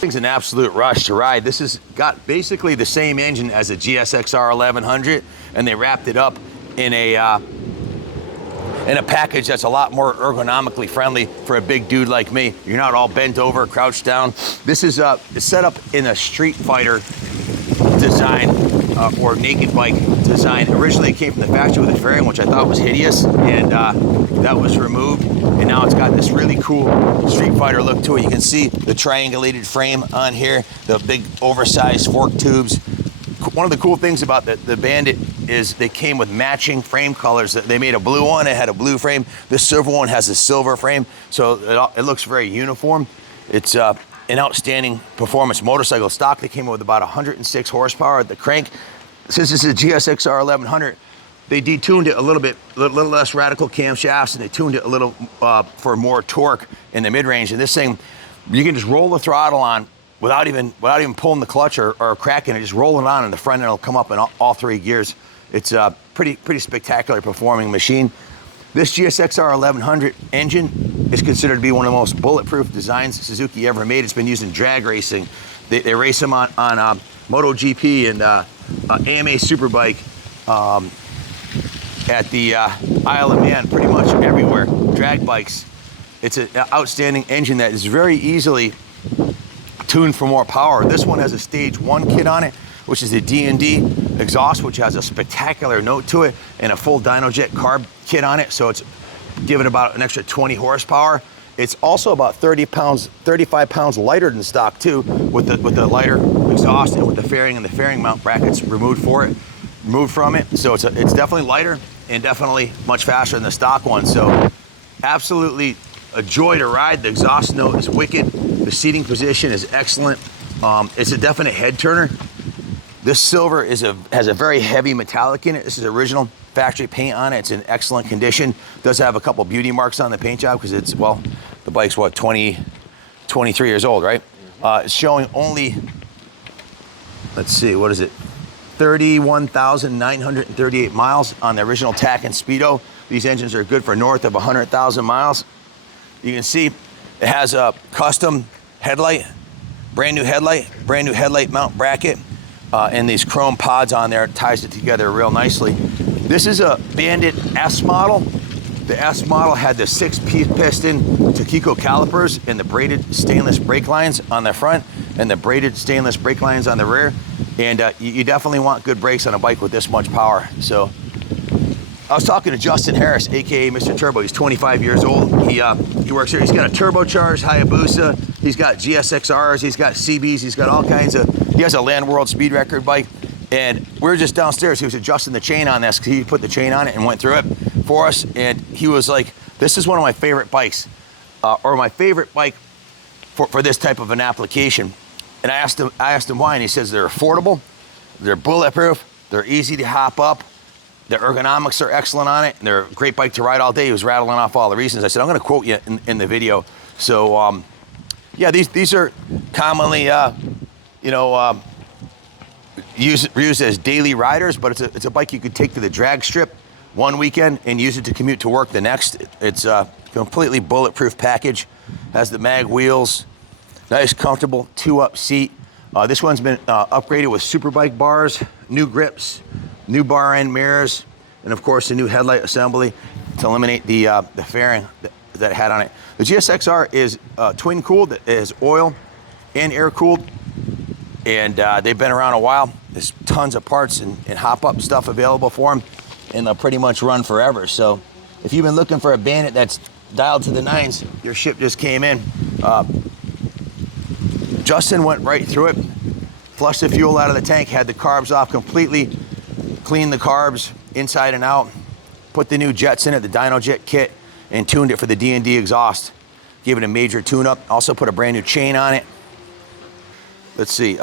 Thing's an absolute rush to ride. This has got basically the same engine as a GSX-R 1100, and they wrapped it up in a package that's a lot more ergonomically friendly for a big dude like me. You're not all bent over, crouched down. This is it's set up in a Streetfighter design or naked bike design. Originally it came from the factory with a fairing, which I thought was hideous, and that was removed, and now it's got this really cool Streetfighter look to it. You can see the triangulated frame on here, the big oversized fork tubes. One of the cool things about the Bandit is they came with matching frame colors. They made a blue one, it had a blue frame. This silver one has a silver frame, so it looks very uniform. It's an outstanding performance motorcycle. Stock, they came with about 106 horsepower at the crank. Since this is a GSX-R 1100, they detuned it a little bit, a little less radical camshafts, and they tuned it a little for more torque in the mid-range. And this thing, you can just roll the throttle on without even pulling the clutch or cracking it. Just roll it on, and the front end will come up in all three gears. It's a pretty spectacular performing machine. This GSX-R 1100 engine is considered to be one of the most bulletproof designs Suzuki ever made. It's been used in drag racing. They race them on MotoGP and AMA Superbike, at the Isle of Man, pretty much everywhere, drag bikes. It's an outstanding engine that is very easily tuned for more power. This one has a stage 1 kit on it, which is a D&D exhaust, which has a spectacular note to it, and a full Dynojet carb kit on it, so it's given about an extra 20 horsepower. It's also about 35 pounds lighter than stock too, with the lighter exhaust and with the fairing and the fairing mount brackets removed from it. So it's definitely lighter and definitely much faster than the stock one. So absolutely a joy to ride. The exhaust note is wicked. The seating position is excellent. It's a definite head turner. This silver has a very heavy metallic in it. This is original factory paint on it. It's in excellent condition. Does have a couple beauty marks on the paint job because it's, well, the bike's what, 23 years old, right? It's showing only, let's see, what is it? 31,938 miles on the original tack and speedo. These engines are good for north of 100,000 miles. You can see it has a custom headlight, brand new headlight mount bracket, and these chrome pods on there. It ties it together real nicely. This is a Bandit S model. The S model had the 6-piece piston Takiko calipers and the braided stainless brake lines on the front and the braided stainless brake lines on the rear. And you definitely want good brakes on a bike with this much power. So I was talking to Justin Harris, AKA Mr. Turbo. He's 25 years old. He works here. He's got a turbocharged Hayabusa. He's got GSX-Rs. He's got CBs. He's got all kinds of. He has a Land World speed record bike. And we were just downstairs. He was adjusting the chain on this because he put the chain on it and went through it for us. And he was like, "This is one of my favorite bikes, or my favorite bike for this type of an application." And I asked him why, and he says they're affordable, they're bulletproof, they're easy to hop up, the ergonomics are excellent on it, and they're a great bike to ride all day. He was rattling off all the reasons. I said, I'm going to quote you in the video. So, yeah, these are commonly, used as daily riders, but it's a bike you could take to the drag strip one weekend and use it to commute to work the next. It's a completely bulletproof package, has the mag wheels, nice, comfortable 2-up seat. This one's been upgraded with Superbike bars, new grips, new bar end mirrors, and of course the new headlight assembly to eliminate the fairing that it had on it. The GSX-R is twin cooled. It is oil and air cooled, and they've been around a while. There's tons of parts and hop up stuff available for them, and they'll pretty much run forever. So if you've been looking for a Bandit that's dialed to the nines, your ship just came in. Justin went right through it, flushed the fuel out of the tank, had the carbs off completely, cleaned the carbs inside and out, put the new jets in it, the Dyno Jet kit, and tuned it for the D&D exhaust. Gave it a major tune-up. Also put a brand new chain on it. Let's see,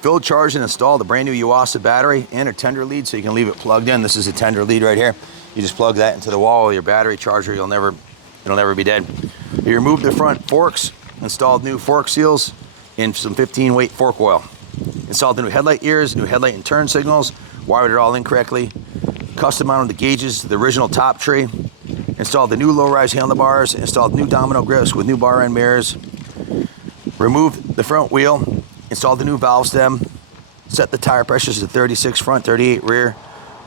filled, charged, and installed a brand new Yuasa battery and a tender lead, so you can leave it plugged in. This is a tender lead right here. You just plug that into the wall with your battery charger. It'll never be dead. You removed the front forks, installed new fork seals, and some 15-weight fork oil. Installed the new headlight ears, new headlight and turn signals, wired it all in correctly. Custom mounted the gauges to the original top tree. Installed the new low-rise handlebars, installed new domino grips with new bar end mirrors. Removed the front wheel, installed the new valve stem, set the tire pressures to 36 front, 38 rear.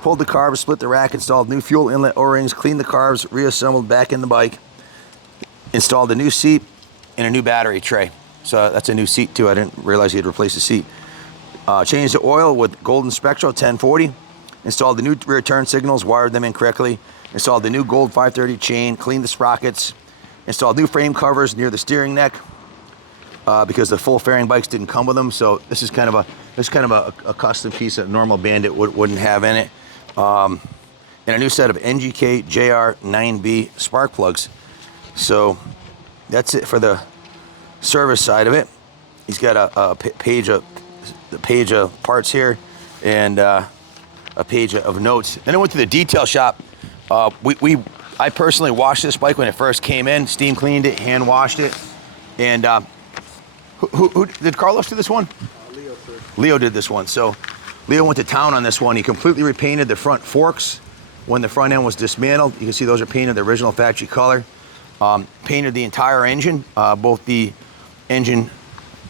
Pulled the carbs, split the rack, installed new fuel inlet O-rings, cleaned the carbs, reassembled back in the bike. Installed a new seat and a new battery tray. So that's a new seat too. I didn't realize he had replaced the seat. Changed the oil with Golden Spectral 1040. Installed the new rear turn signals, wired them in correctly. Installed the new Gold 530 chain, cleaned the sprockets. Installed new frame covers near the steering neck because the full fairing bikes didn't come with them. So this is kind of a custom piece that a normal Bandit wouldn't have in it. And a new set of NGK JR9B spark plugs. So that's it for the service side of it. He's got a page of parts here and a page of notes. Then I went to the detail shop. I personally washed this bike when it first came in, steam cleaned it, hand washed it. And who did Carlos do this one? Leo, sir. Leo did this one. So Leo went to town on this one. He completely repainted the front forks when the front end was dismantled. You can see those are painted the original factory color. Painted the entire engine, both the engine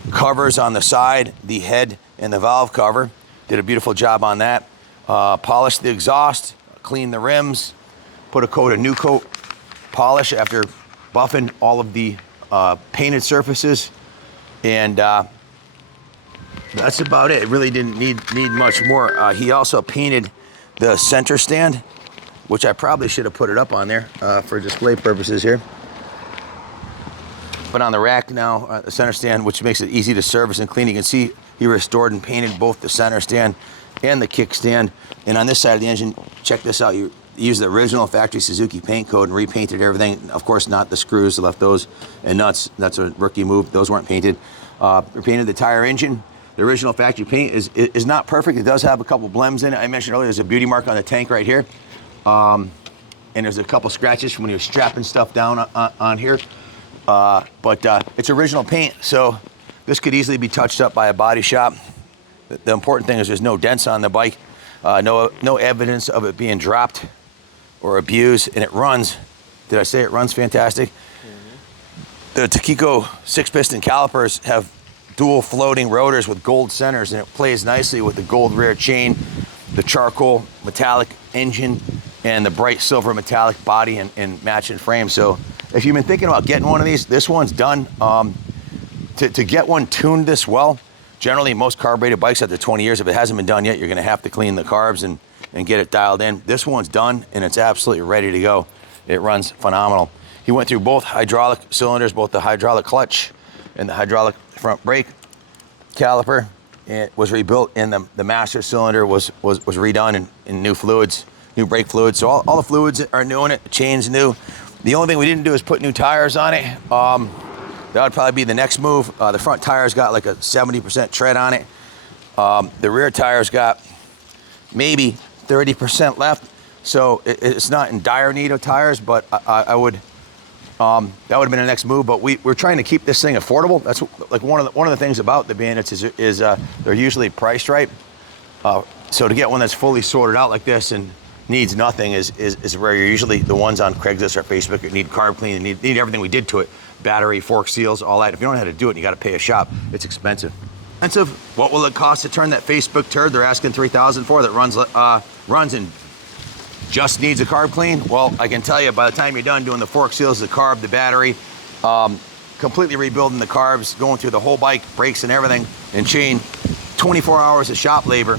covers on the side, the head, and the valve cover. Did a beautiful job on that. Polished the exhaust, cleaned the rims, put a new coat polish after buffing all of the painted surfaces, and that's about it. It really didn't need much more. He also painted the center stand, which I probably should have put it up on there for display purposes here. But on the rack now, the center stand, which makes it easy to service and clean. You can see he restored and painted both the center stand and the kickstand. And on this side of the engine, check this out. You used the original factory Suzuki paint code and repainted everything. Of course, not the screws, left those and nuts. That's a rookie move. Those weren't painted. Repainted the tire engine. The original factory paint is not perfect. It does have a couple blems in it. I mentioned earlier, there's a beauty mark on the tank right here. And there's a couple scratches from when you're strapping stuff down on here. But it's original paint, so this could easily be touched up by a body shop. The important thing is there's no dents on the bike, no evidence of it being dropped or abused, and it runs. Did I say it runs fantastic? Mm-hmm. The Takiko 6-piston calipers have dual floating rotors with gold centers, and it plays nicely with the gold rear chain, the charcoal metallic engine, and the bright silver metallic body and matching frame. So if you've been thinking about getting one of these, this one's done. To get one tuned this well, generally most carbureted bikes after 20 years, if it hasn't been done yet, you're gonna have to clean the carbs and get it dialed in. This one's done and it's absolutely ready to go. It runs phenomenal. He went through both hydraulic cylinders, both the hydraulic clutch and the hydraulic front brake caliper. It was rebuilt, and the master cylinder was redone in new fluids, new brake fluids. So all the fluids are new in it, the chain's new. The only thing we didn't do is put new tires on it. That would probably be the next move. The front tire's got like a 70% tread on it. The rear tire's got maybe 30% left. So it's not in dire need of tires, but I would, that would have been the next move. But we're trying to keep this thing affordable. That's like one of the things about the Bandits is they're usually priced right. So to get one that's fully sorted out like this and needs nothing is where you're usually the ones on Craigslist or Facebook that need carb clean, need everything we did to it. Battery, fork seals, all that. If you don't know how to do it, you got to pay a shop. It's expensive. What will it cost to turn that Facebook turd they're asking $3,000 for that runs in just needs a carb clean. Well, I can tell you, by the time you're done doing the fork seals, the carb, the battery, completely rebuilding the carbs, going through the whole bike, brakes and everything, and chain, 24 hours of shop labor.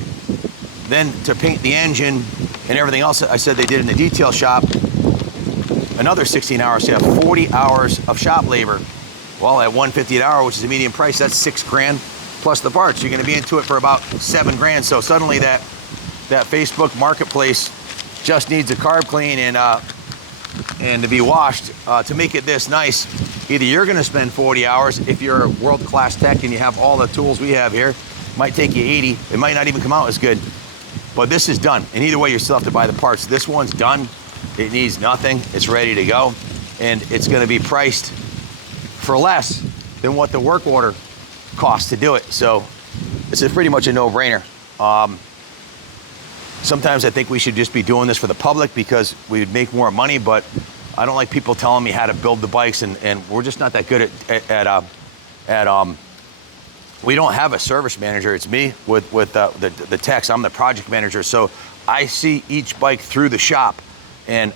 Then to paint the engine and everything else I said they did in the detail shop, another 16 hours. So you have 40 hours of shop labor. Well, at $150 an hour, which is a medium price, that's $6 grand plus the parts. You're gonna be into it for about $7 grand. So suddenly that Facebook marketplace just needs a carb clean and to be washed. To make it this nice, either you're gonna spend 40 hours, if you're a world-class tech and you have all the tools we have here, it might take you 80. It might not even come out as good. But this is done. And either way, you still have to buy the parts. This one's done. It needs nothing. It's ready to go. And it's gonna be priced for less than what the work order costs to do it. So it's pretty much a no-brainer. Sometimes I think we should just be doing this for the public because we would make more money, but I don't like people telling me how to build the bikes, and we're just not that good at we don't have a service manager. It's me with the techs. I'm the project manager. So I see each bike through the shop, and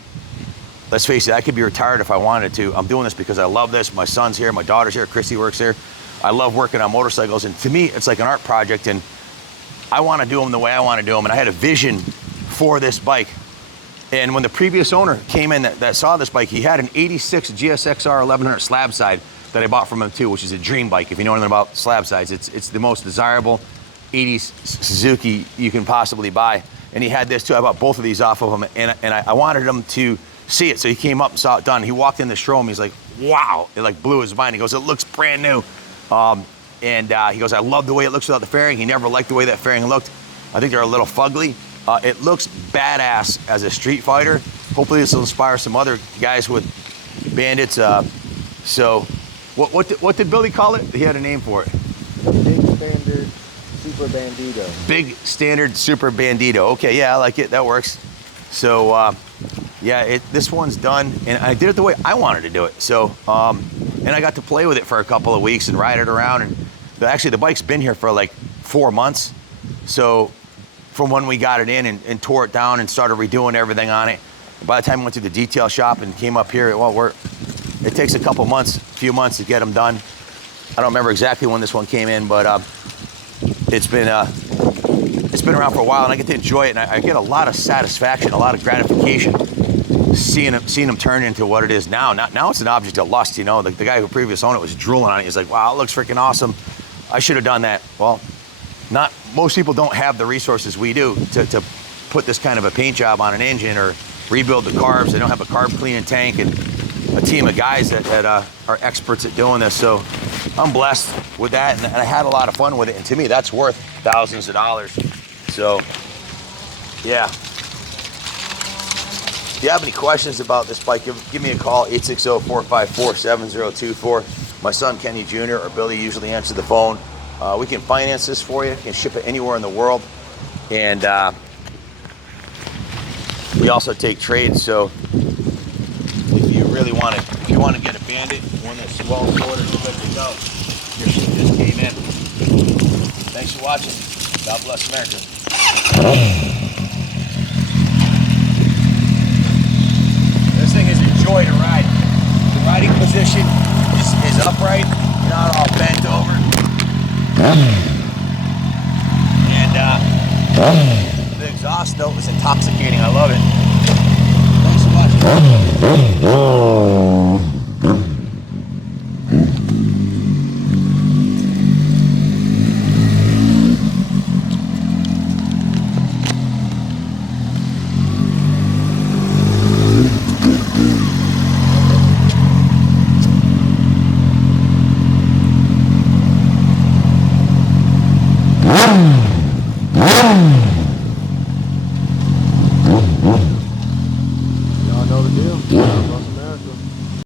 let's face it, I could be retired if I wanted to. I'm doing this because I love this. My son's here, my daughter's here, Christy works here. I love working on motorcycles, and to me, it's like an art project, and I want to do them the way I want to do them. And I had a vision for this bike. And when the previous owner came in that saw this bike, he had an 86 GSXR 1100 slab side that I bought from him too, which is a dream bike. If you know anything about slab sides, it's the most desirable 80s Suzuki you can possibly buy. And he had this too. I bought both of these off of him, and I wanted him to see it. So he came up and saw it done. He walked in the showroom. He's like, wow. It like blew his mind. He goes, it looks brand new. He goes, I love the way it looks without the fairing. He never liked the way that fairing looked. I think they're a little fugly. It looks badass as a Streetfighter. Hopefully this will inspire some other guys with Bandits. So what did Billy call it? He had a name for it. Big Standard Super Bandito. Big Standard Super Bandito. Okay, yeah, I like it. That works. So yeah, this one's done, and I did it the way I wanted to do it. So and I got to play with it for a couple of weeks and ride it around. And actually, the bike's been here for like 4 months. So from when we got it in and tore it down and started redoing everything on it, by the time we went to the detail shop and came up here, well, it takes a few months to get them done. I don't remember exactly when this one came in, but it's been around for a while, and I get to enjoy it, and I get a lot of satisfaction, a lot of gratification seeing them turn into what it is now. Now it's an object of lust, you know. The guy who previously owned it was drooling on it. He's like, wow, it looks freaking awesome. I should have done that. Well, most people don't have the resources we do to put this kind of a paint job on an engine or rebuild the carbs. They don't have a carb cleaning tank and a team of guys that are experts at doing this. So I'm blessed with that, and I had a lot of fun with it. And to me, that's worth thousands of dollars. So yeah. If you have any questions about this bike, give me a call, 860-454-7024. My son, Kenny Jr. or Billy usually answer the phone. We can finance this for you. Can ship it anywhere in the world. And we also take trades. So if you really want to get a Bandit, one that's well sorted and good to go, your ship just came in. Thanks for watching. God bless America. This thing is a joy to ride. The riding position is upright. You're not all bent over. And the exhaust note is intoxicating. I love it. Thanks for watching.